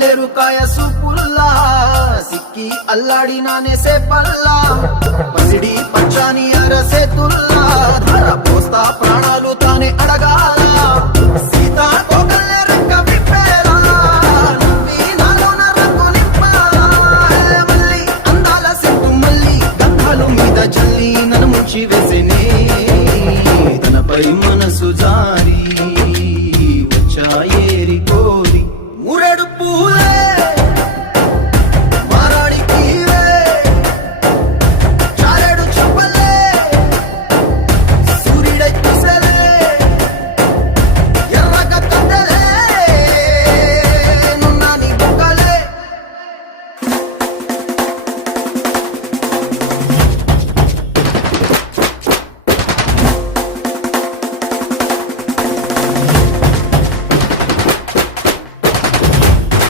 లేరుకాయ సూపుల్లా సిక్కి అల్లాడినానే సేపల్లా పసిడి పచ్చాని అరసేతుల్లా ధర పోస్తా ప్రాణాలు తానే అడగాల సీతా